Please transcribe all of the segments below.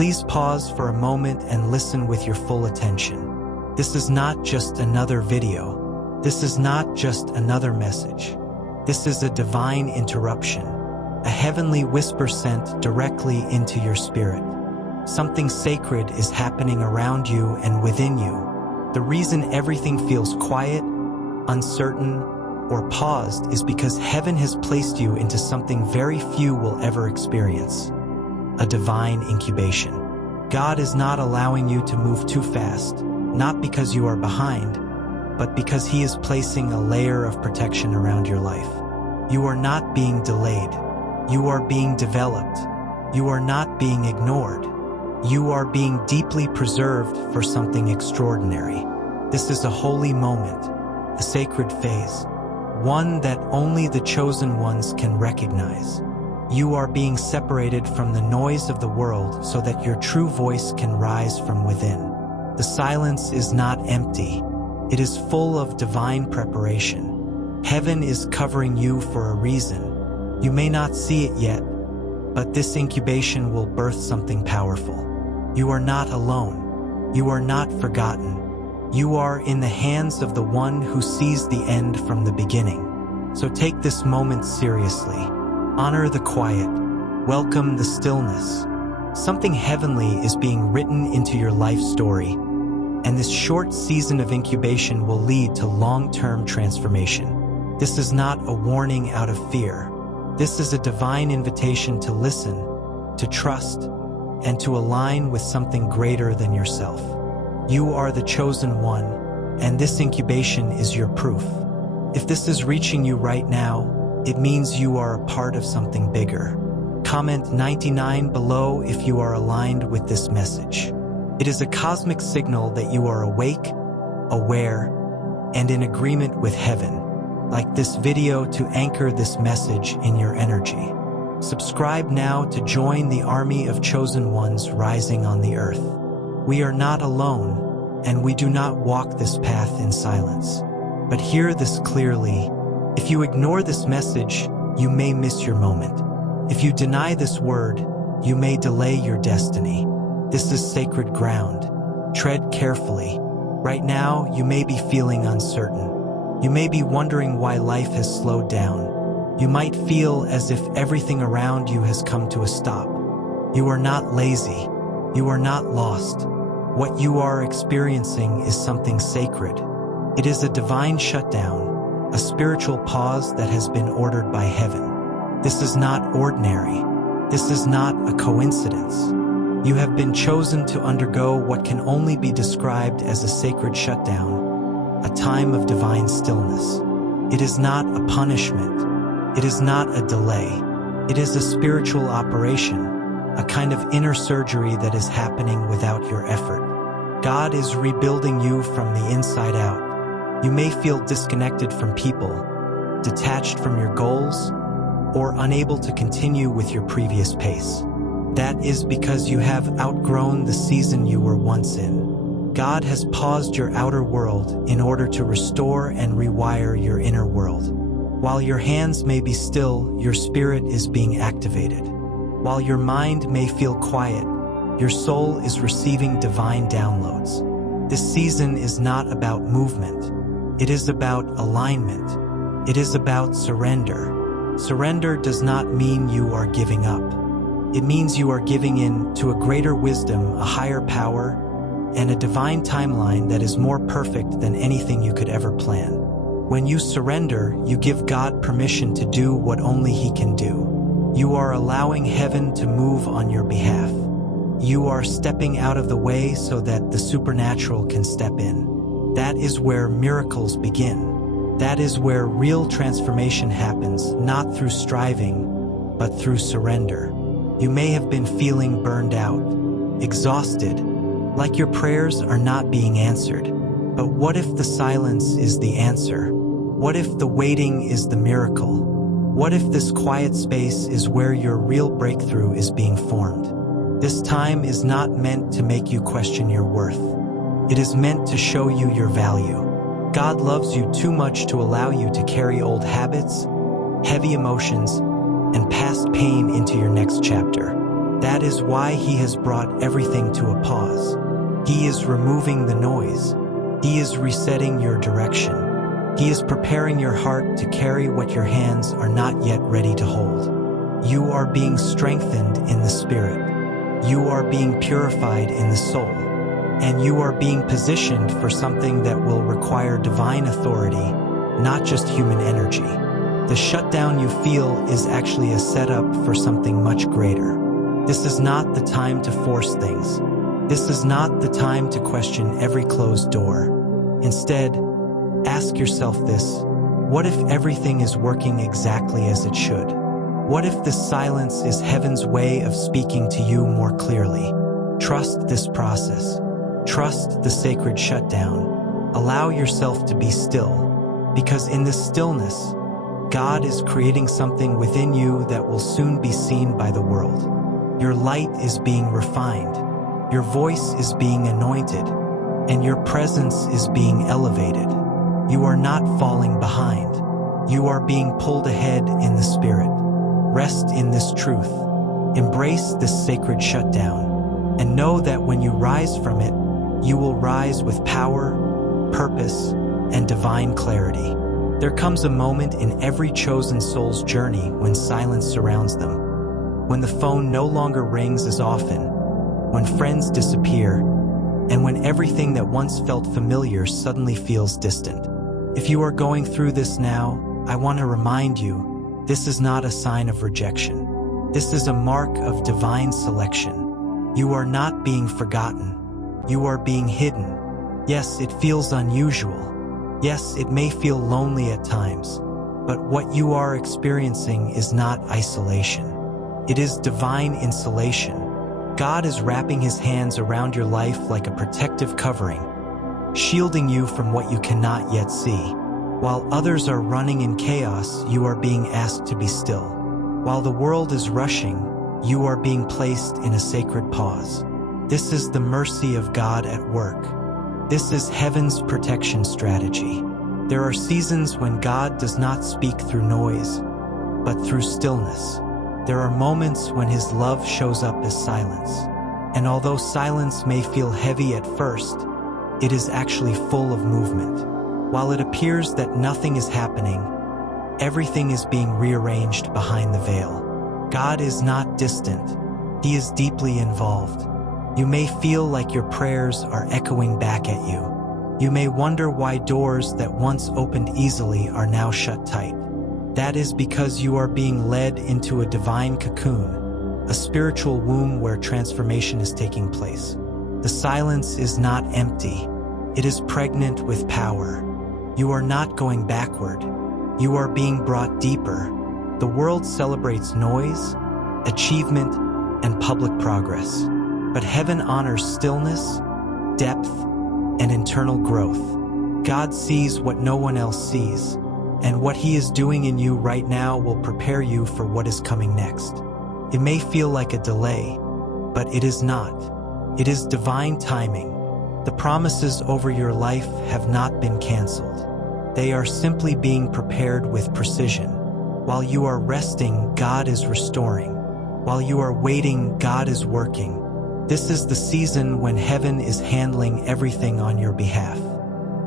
Please pause for a moment and listen with your full attention. This is not just another video. This is not just another message. This is a divine interruption, a heavenly whisper sent directly into your spirit. Something sacred is happening around you and within you. The reason everything feels quiet, uncertain, or paused is because heaven has placed you into something very few will ever experience: a divine incubation. God is not allowing you to move too fast, not because you are behind, but because He is placing a layer of protection around your life. You are not being delayed. You are being developed. You are not being ignored. You are being deeply preserved for something extraordinary. This is a holy moment, a sacred phase, one that only the chosen ones can recognize. You are being separated from the noise of the world so that your true voice can rise from within. The silence is not empty. It is full of divine preparation. Heaven is covering you for a reason. You may not see it yet, but this incubation will birth something powerful. You are not alone. You are not forgotten. You are in the hands of the one who sees the end from the beginning. So take this moment seriously. Honor the quiet. Welcome the stillness. Something heavenly is being written into your life story, and this short season of incubation will lead to long-term transformation. This is not a warning out of fear. This is a divine invitation to listen, to trust, and to align with something greater than yourself. You are the chosen one, and this incubation is your proof. If this is reaching you right now, it means you are a part of something bigger. Comment 99 below if you are aligned with this message. It is a cosmic signal that you are awake, aware, and in agreement with heaven. Like this video to anchor this message in your energy. Subscribe now to join the army of chosen ones rising on the earth. We are not alone, and we do not walk this path in silence. But hear this clearly. If you ignore this message, you may miss your moment. If you deny this word, you may delay your destiny. This is sacred ground. Tread carefully. Right now, you may be feeling uncertain. You may be wondering why life has slowed down. You might feel as if everything around you has come to a stop. You are not lazy. You are not lost. What you are experiencing is something sacred. It is a divine shutdown, a spiritual pause that has been ordered by heaven. This is not ordinary. This is not a coincidence. You have been chosen to undergo what can only be described as a sacred shutdown, a time of divine stillness. It is not a punishment. It is not a delay. It is a spiritual operation, a kind of inner surgery that is happening without your effort. God is rebuilding you from the inside out. You may feel disconnected from people, detached from your goals, or unable to continue with your previous pace. That is because you have outgrown the season you were once in. God has paused your outer world in order to restore and rewire your inner world. While your hands may be still, your spirit is being activated. While your mind may feel quiet, your soul is receiving divine downloads. This season is not about movement. It is about alignment. It is about surrender. Surrender does not mean you are giving up. It means you are giving in to a greater wisdom, a higher power, and a divine timeline that is more perfect than anything you could ever plan. When you surrender, you give God permission to do what only He can do. You are allowing heaven to move on your behalf. You are stepping out of the way so that the supernatural can step in. That is where miracles begin. That is where real transformation happens, not through striving, but through surrender. You may have been feeling burned out, exhausted, like your prayers are not being answered. But what if the silence is the answer? What if the waiting is the miracle? What if this quiet space is where your real breakthrough is being formed? This time is not meant to make you question your worth. It is meant to show you your value. God loves you too much to allow you to carry old habits, heavy emotions, and past pain into your next chapter. That is why He has brought everything to a pause. He is removing the noise. He is resetting your direction. He is preparing your heart to carry what your hands are not yet ready to hold. You are being strengthened in the spirit. You are being purified in the soul. And you are being positioned for something that will require divine authority, not just human energy. The shutdown you feel is actually a setup for something much greater. This is not the time to force things. This is not the time to question every closed door. Instead, ask yourself this: what if everything is working exactly as it should? What if this silence is heaven's way of speaking to you more clearly? Trust this process. Trust the sacred shutdown. Allow yourself to be still, because in this stillness, God is creating something within you that will soon be seen by the world. Your light is being refined, your voice is being anointed, and your presence is being elevated. You are not falling behind. You are being pulled ahead in the spirit. Rest in this truth. Embrace this sacred shutdown, and know that when you rise from it, you will rise with power, purpose, and divine clarity. There comes a moment in every chosen soul's journey when silence surrounds them, when the phone no longer rings as often, when friends disappear, and when everything that once felt familiar suddenly feels distant. If you are going through this now, I want to remind you, this is not a sign of rejection. This is a mark of divine selection. You are not being forgotten. You are being hidden. Yes, it feels unusual. Yes, it may feel lonely at times. But what you are experiencing is not isolation. It is divine insulation. God is wrapping His hands around your life like a protective covering, shielding you from what you cannot yet see. While others are running in chaos, you are being asked to be still. While the world is rushing, you are being placed in a sacred pause. This is the mercy of God at work. This is heaven's protection strategy. There are seasons when God does not speak through noise, but through stillness. There are moments when His love shows up as silence. And although silence may feel heavy at first, it is actually full of movement. While it appears that nothing is happening, everything is being rearranged behind the veil. God is not distant. He is deeply involved. You may feel like your prayers are echoing back at you. You may wonder why doors that once opened easily are now shut tight. That is because you are being led into a divine cocoon, a spiritual womb where transformation is taking place. The silence is not empty. It is pregnant with power. You are not going backward. You are being brought deeper. The world celebrates noise, achievement, and public progress. But heaven honors stillness, depth, and internal growth. God sees what no one else sees, and what He is doing in you right now will prepare you for what is coming next. It may feel like a delay, but it is not. It is divine timing. The promises over your life have not been canceled. They are simply being prepared with precision. While you are resting, God is restoring. While you are waiting, God is working. This is the season when heaven is handling everything on your behalf.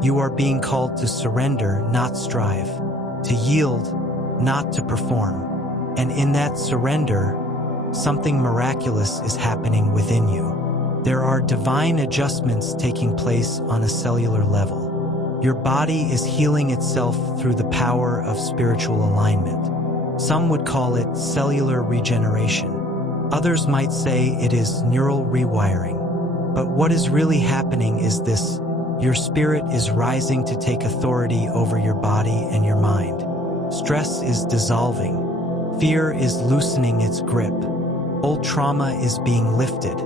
You are being called to surrender, not strive, to yield, not to perform. And in that surrender, something miraculous is happening within you. There are divine adjustments taking place on a cellular level. Your body is healing itself through the power of spiritual alignment. Some would call it cellular regeneration. Others might say it is neural rewiring. But what is really happening is this: your spirit is rising to take authority over your body and your mind. Stress is dissolving. Fear is loosening its grip. Old trauma is being lifted.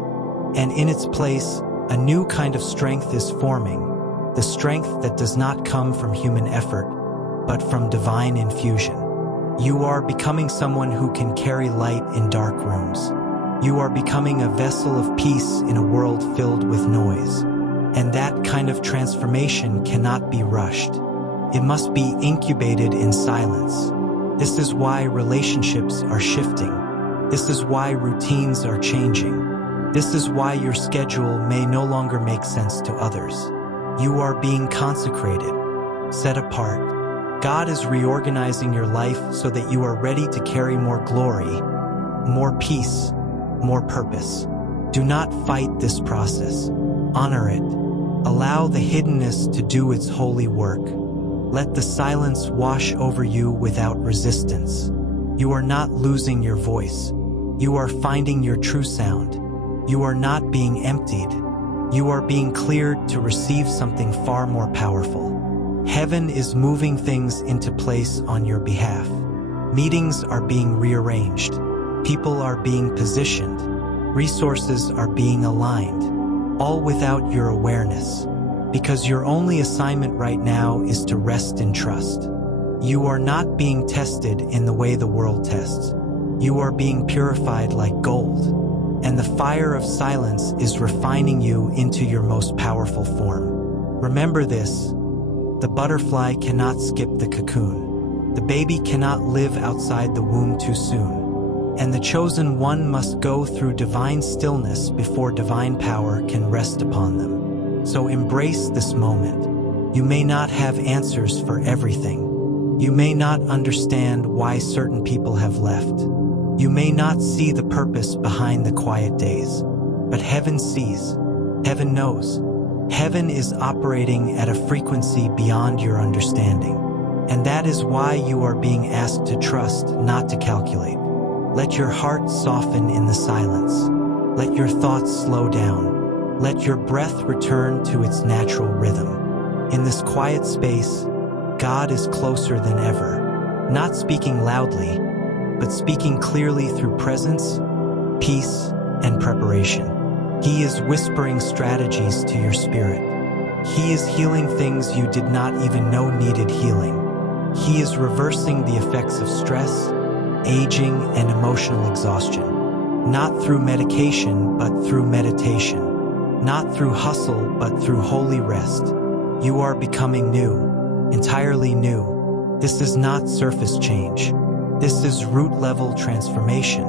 And in its place, a new kind of strength is forming. The strength that does not come from human effort, but from divine infusion. You are becoming someone who can carry light in dark rooms. You are becoming a vessel of peace in a world filled with noise. And that kind of transformation cannot be rushed. It must be incubated in silence. This is why relationships are shifting. This is why routines are changing. This is why your schedule may no longer make sense to others. You are being consecrated, set apart. God is reorganizing your life so that you are ready to carry more glory, more peace, more purpose. Do not fight this process. Honor it. Allow the hiddenness to do its holy work. Let the silence wash over you without resistance. You are not losing your voice. You are finding your true sound. You are not being emptied. You are being cleared to receive something far more powerful. Heaven is moving things into place on your behalf. Meetings are being rearranged. People are being positioned. Resources are being aligned, all without your awareness, because your only assignment right now is to rest in trust. You are not being tested in the way the world tests. You are being purified like gold, and the fire of silence is refining you into your most powerful form. Remember this: the butterfly cannot skip the cocoon. The baby cannot live outside the womb too soon. And the chosen one must go through divine stillness before divine power can rest upon them. So embrace this moment. You may not have answers for everything. You may not understand why certain people have left. You may not see the purpose behind the quiet days. But heaven sees. Heaven knows. Heaven is operating at a frequency beyond your understanding. And that is why you are being asked to trust, not to calculate. Let your heart soften in the silence. Let your thoughts slow down. Let your breath return to its natural rhythm. In this quiet space, God is closer than ever, not speaking loudly, but speaking clearly through presence, peace, and preparation. He is whispering strategies to your spirit. He is healing things you did not even know needed healing. He is reversing the effects of stress, aging, and emotional exhaustion. Not through medication, but through meditation. Not through hustle, but through holy rest. You are becoming new, entirely new. This is not surface change. This is root-level transformation,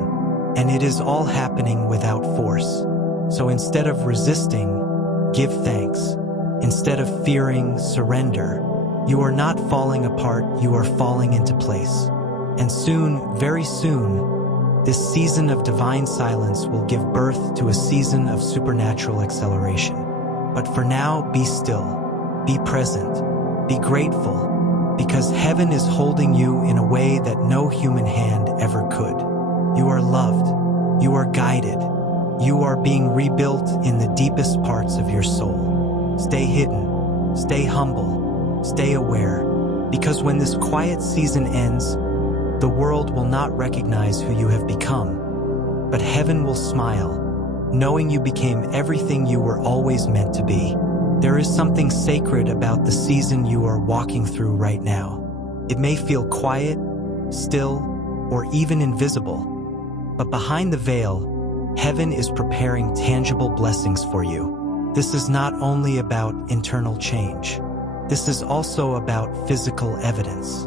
and it is all happening without force. So instead of resisting, give thanks. Instead of fearing, surrender. You are not falling apart, you are falling into place. And soon, very soon, this season of divine silence will give birth to a season of supernatural acceleration. But for now, be still, be present, be grateful, because heaven is holding you in a way that no human hand ever could. You are loved, you are guided, you are being rebuilt in the deepest parts of your soul. Stay hidden, stay humble, stay aware, because when this quiet season ends, the world will not recognize who you have become, but heaven will smile, knowing you became everything you were always meant to be. There is something sacred about the season you are walking through right now. It may feel quiet, still, or even invisible, but behind the veil, heaven is preparing tangible blessings for you. This is not only about internal change. This is also about physical evidence.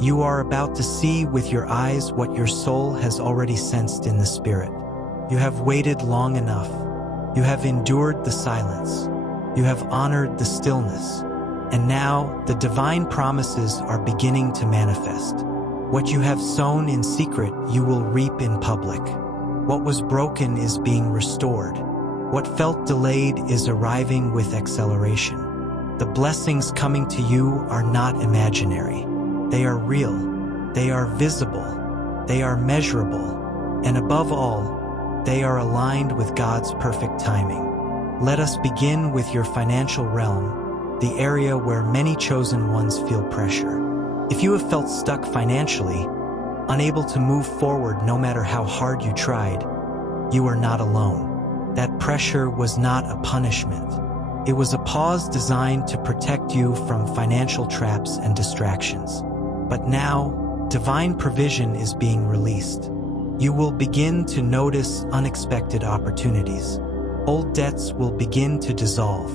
You are about to see with your eyes what your soul has already sensed in the spirit. You have waited long enough. You have endured the silence. You have honored the stillness. And now the divine promises are beginning to manifest. What you have sown in secret, you will reap in public. What was broken is being restored. What felt delayed is arriving with acceleration. The blessings coming to you are not imaginary. They are real, they are visible, they are measurable, and above all, they are aligned with God's perfect timing. Let us begin with your financial realm, the area where many chosen ones feel pressure. If you have felt stuck financially, unable to move forward no matter how hard you tried, you are not alone. That pressure was not a punishment. It was a pause designed to protect you from financial traps and distractions. But now, divine provision is being released. You will begin to notice unexpected opportunities. Old debts will begin to dissolve.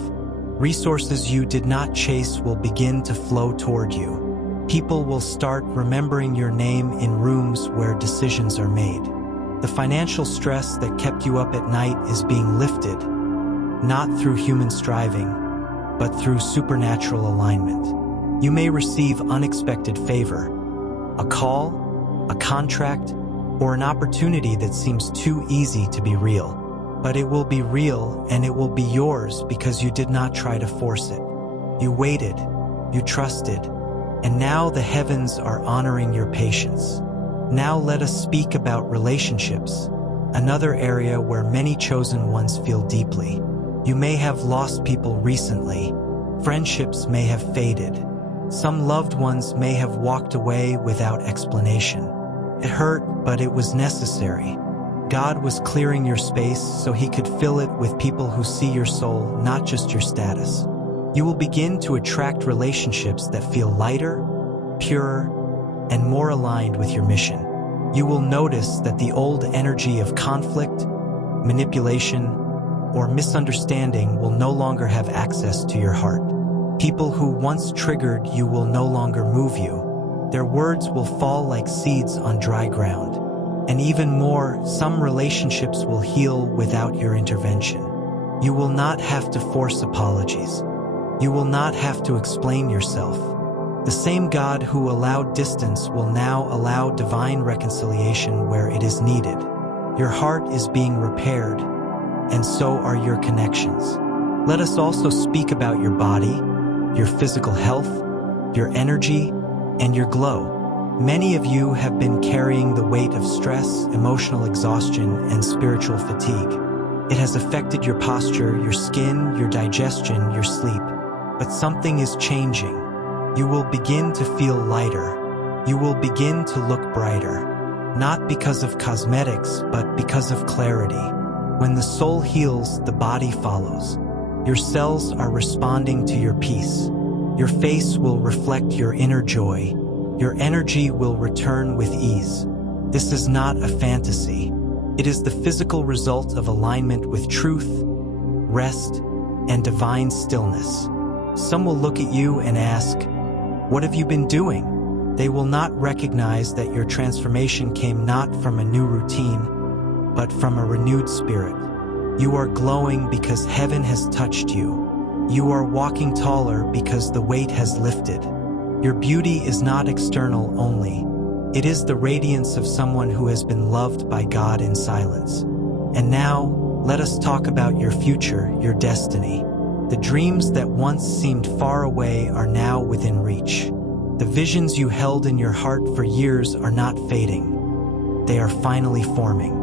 Resources you did not chase will begin to flow toward you. People will start remembering your name in rooms where decisions are made. The financial stress that kept you up at night is being lifted, not through human striving, but through supernatural alignment. You may receive unexpected favor, a call, a contract, or an opportunity that seems too easy to be real. But it will be real, and it will be yours because you did not try to force it. You waited, you trusted, and now the heavens are honoring your patience. Now let us speak about relationships, another area where many chosen ones feel deeply. You may have lost people recently. Friendships may have faded. Some loved ones may have walked away without explanation. It hurt, but it was necessary. God was clearing your space so He could fill it with people who see your soul, not just your status. You will begin to attract relationships that feel lighter, purer, and more aligned with your mission. You will notice that the old energy of conflict, manipulation, or misunderstanding will no longer have access to your heart. People who once triggered you will no longer move you. Their words will fall like seeds on dry ground. And even more, some relationships will heal without your intervention. You will not have to force apologies. You will not have to explain yourself. The same God who allowed distance will now allow divine reconciliation where it is needed. Your heart is being repaired, and so are your connections. Let us also speak about your body, your physical health, your energy, and your glow. Many of you have been carrying the weight of stress, emotional exhaustion, and spiritual fatigue. It has affected your posture, your skin, your digestion, your sleep. But something is changing. You will begin to feel lighter. You will begin to look brighter. Not because of cosmetics, but because of clarity. When the soul heals, the body follows. Your cells are responding to your peace. Your face will reflect your inner joy. Your energy will return with ease. This is not a fantasy. It is the physical result of alignment with truth, rest, and divine stillness. Some will look at you and ask, "What have you been doing?" They will not recognize that your transformation came not from a new routine, but from a renewed spirit. You are glowing because heaven has touched you. You are walking taller because the weight has lifted. Your beauty is not external only. It is the radiance of someone who has been loved by God in silence. And now, let us talk about your future, your destiny. The dreams that once seemed far away are now within reach. The visions you held in your heart for years are not fading. They are finally forming.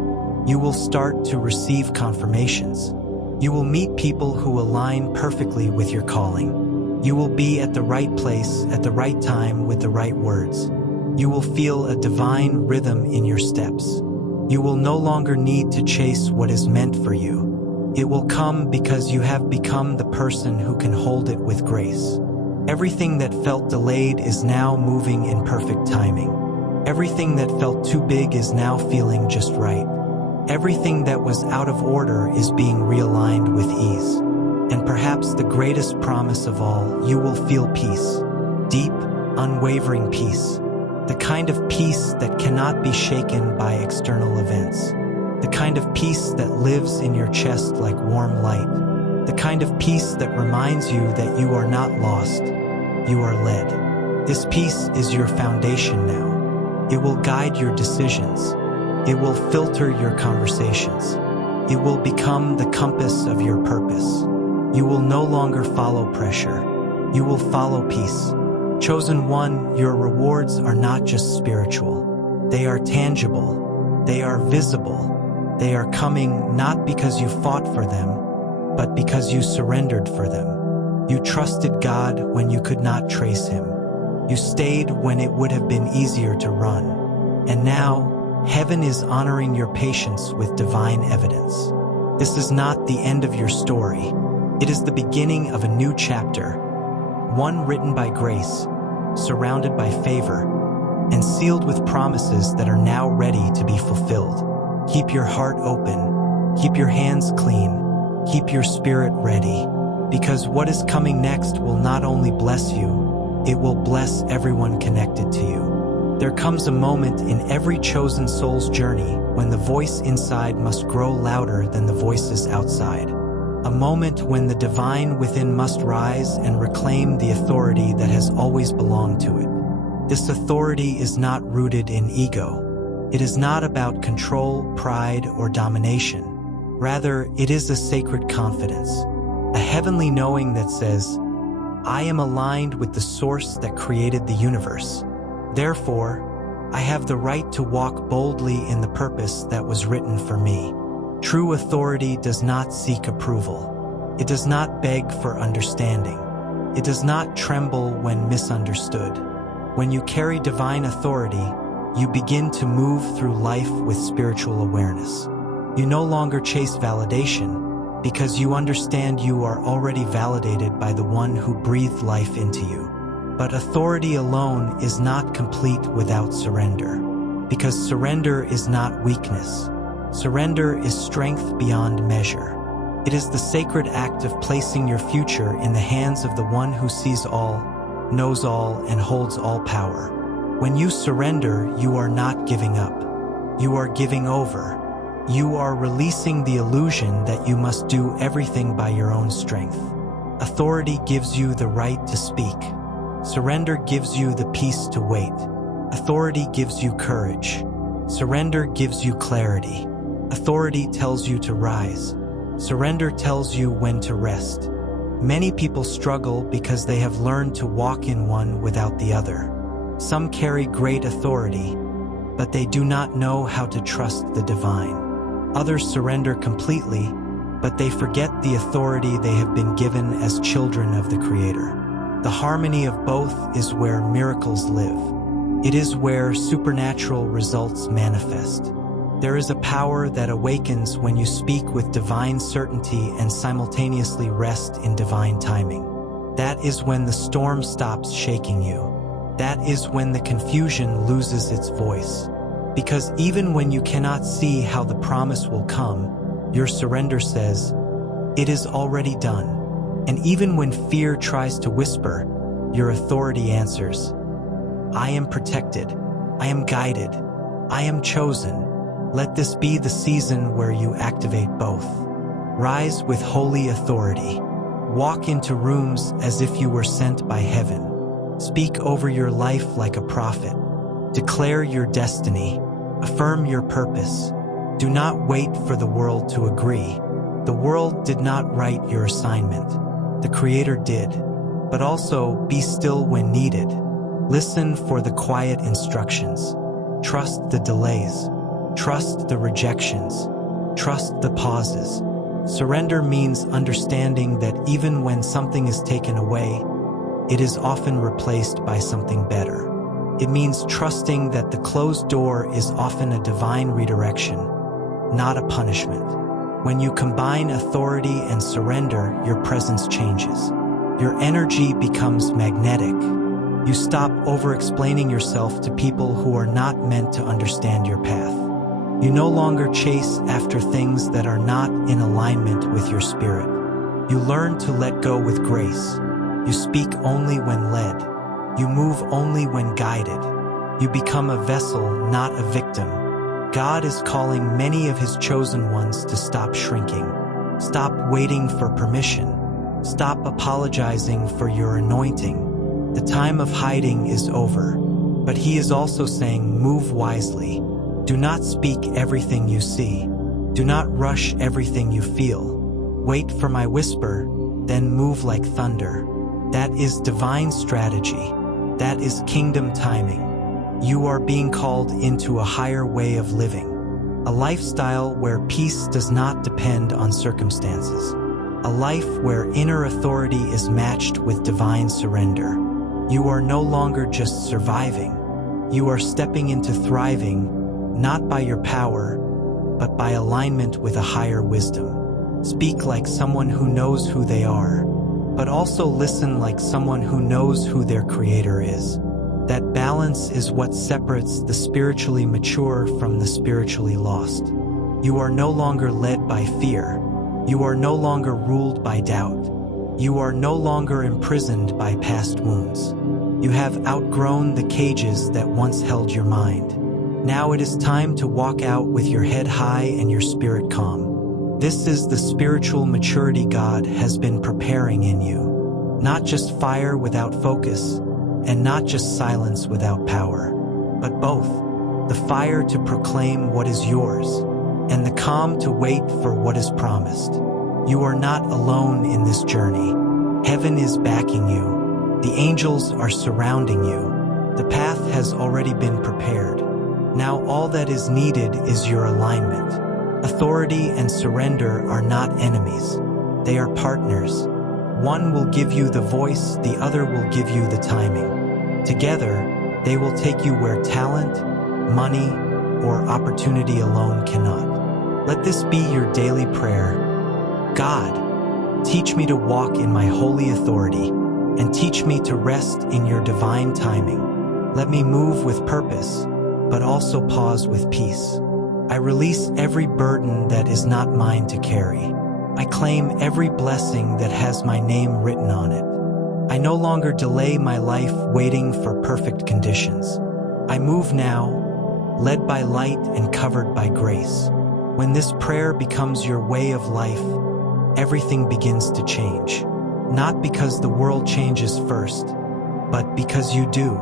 You will start to receive confirmations. You will meet people who align perfectly with your calling. You will be at the right place at the right time with the right words. You will feel a divine rhythm in your steps. You will no longer need to chase what is meant for you. It will come because you have become the person who can hold it with grace. Everything that felt delayed is now moving in perfect timing. Everything that felt too big is now feeling just right. Everything that was out of order is being realigned with ease. And perhaps the greatest promise of all, you will feel peace. Deep, unwavering peace. The kind of peace that cannot be shaken by external events. The kind of peace that lives in your chest like warm light. The kind of peace that reminds you that you are not lost, you are led. This peace is your foundation now. It will guide your decisions. It will filter your conversations. It will become the compass of your purpose. You will no longer follow pressure. You will follow peace. Chosen one, your rewards are not just spiritual. They are tangible. They are visible. They are coming not because you fought for them, but because you surrendered for them. You trusted God when you could not trace Him. You stayed when it would have been easier to run. And now, heaven is honoring your patience with divine evidence. This is not the end of your story. It is the beginning of a new chapter, one written by grace, surrounded by favor, and sealed with promises that are now ready to be fulfilled. Keep your heart open, keep your hands clean, keep your spirit ready, because what is coming next will not only bless you, it will bless everyone connected to you. There comes a moment in every chosen soul's journey when the voice inside must grow louder than the voices outside. A moment when the divine within must rise and reclaim the authority that has always belonged to it. This authority is not rooted in ego. It is not about control, pride, or domination. Rather, it is a sacred confidence, a heavenly knowing that says, I am aligned with the source that created the universe. Therefore, I have the right to walk boldly in the purpose that was written for me. True authority does not seek approval. It does not beg for understanding. It does not tremble when misunderstood. When you carry divine authority, you begin to move through life with spiritual awareness. You no longer chase validation because you understand you are already validated by the one who breathed life into you. But authority alone is not complete without surrender, because surrender is not weakness. Surrender is strength beyond measure. It is the sacred act of placing your future in the hands of the one who sees all, knows all, and holds all power. When you surrender, you are not giving up. You are giving over. You are releasing the illusion that you must do everything by your own strength. Authority gives you the right to speak. Surrender gives you the peace to wait. Authority gives you courage. Surrender gives you clarity. Authority tells you to rise. Surrender tells you when to rest. Many people struggle because they have learned to walk in one without the other. Some carry great authority, but they do not know how to trust the divine. Others surrender completely, but they forget the authority they have been given as children of the Creator. The harmony of both is where miracles live. It is where supernatural results manifest. There is a power that awakens when you speak with divine certainty and simultaneously rest in divine timing. That is when the storm stops shaking you. That is when the confusion loses its voice. Because even when you cannot see how the promise will come, your surrender says, it is already done. And even when fear tries to whisper, your authority answers, I am protected. I am guided. I am chosen. Let this be the season where you activate both. Rise with holy authority. Walk into rooms as if you were sent by heaven. Speak over your life like a prophet. Declare your destiny. Affirm your purpose. Do not wait for the world to agree. The world did not write your assignment. The Creator did. But also, be still when needed. Listen for the quiet instructions. Trust the delays. Trust the rejections. Trust the pauses. Surrender means understanding that even when something is taken away, it is often replaced by something better. It means trusting that the closed door is often a divine redirection, not a punishment. When you combine authority and surrender, your presence changes. Your energy becomes magnetic. You stop over-explaining yourself to people who are not meant to understand your path. You no longer chase after things that are not in alignment with your spirit. You learn to let go with grace. You speak only when led. You move only when guided. You become a vessel, not a victim. God is calling many of His chosen ones to stop shrinking. Stop waiting for permission. Stop apologizing for your anointing. The time of hiding is over. But He is also saying, move wisely. Do not speak everything you see. Do not rush everything you feel. Wait for my whisper, then move like thunder. That is divine strategy. That is kingdom timing. You are being called into a higher way of living. A lifestyle where peace does not depend on circumstances. A life where inner authority is matched with divine surrender. You are no longer just surviving. You are stepping into thriving, not by your power, but by alignment with a higher wisdom. Speak like someone who knows who they are, but also listen like someone who knows who their Creator is. That balance is what separates the spiritually mature from the spiritually lost. You are no longer led by fear. You are no longer ruled by doubt. You are no longer imprisoned by past wounds. You have outgrown the cages that once held your mind. Now it is time to walk out with your head high and your spirit calm. This is the spiritual maturity God has been preparing in you. Not just fire without focus, and not just silence without power, but both. The fire to proclaim what is yours, and the calm to wait for what is promised. You are not alone in this journey. Heaven is backing you. The angels are surrounding you. The path has already been prepared. Now all that is needed is your alignment. Authority and surrender are not enemies. They are partners. One will give you the voice, the other will give you the timing. Together, they will take you where talent, money, or opportunity alone cannot. Let this be your daily prayer. God, teach me to walk in my holy authority, and teach me to rest in your divine timing. Let me move with purpose, but also pause with peace. I release every burden that is not mine to carry. I claim every blessing that has my name written on it. I no longer delay my life waiting for perfect conditions. I move now, led by light and covered by grace. When this prayer becomes your way of life, everything begins to change. Not because the world changes first, but because you do.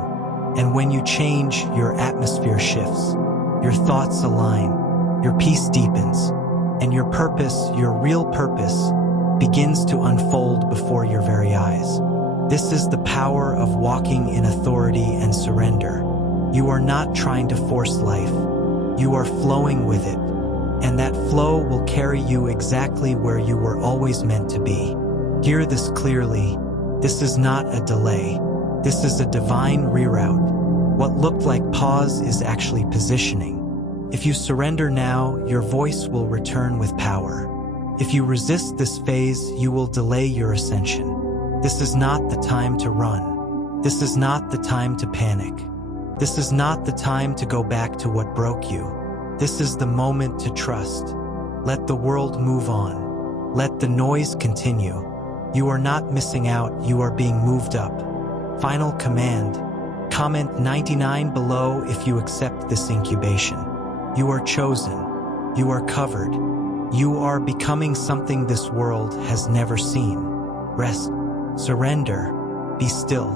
And when you change, your atmosphere shifts. Your thoughts align, your peace deepens, and your purpose, your real purpose, begins to unfold before your very eyes. This is the power of walking in authority and surrender. You are not trying to force life. You are flowing with it, and that flow will carry you exactly where you were always meant to be. Hear this clearly. This is not a delay. This is a divine reroute. What looked like pause is actually positioning. If you surrender now, your voice will return with power. If you resist this phase, you will delay your ascension. This is not the time to run. This is not the time to panic. This is not the time to go back to what broke you. This is the moment to trust. Let the world move on. Let the noise continue. You are not missing out, you are being moved up. Final command. Comment 99 below if you accept this incubation. You are chosen. You are covered. You are becoming something this world has never seen. Rest, surrender, be still,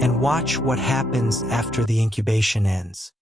and watch what happens after the incubation ends.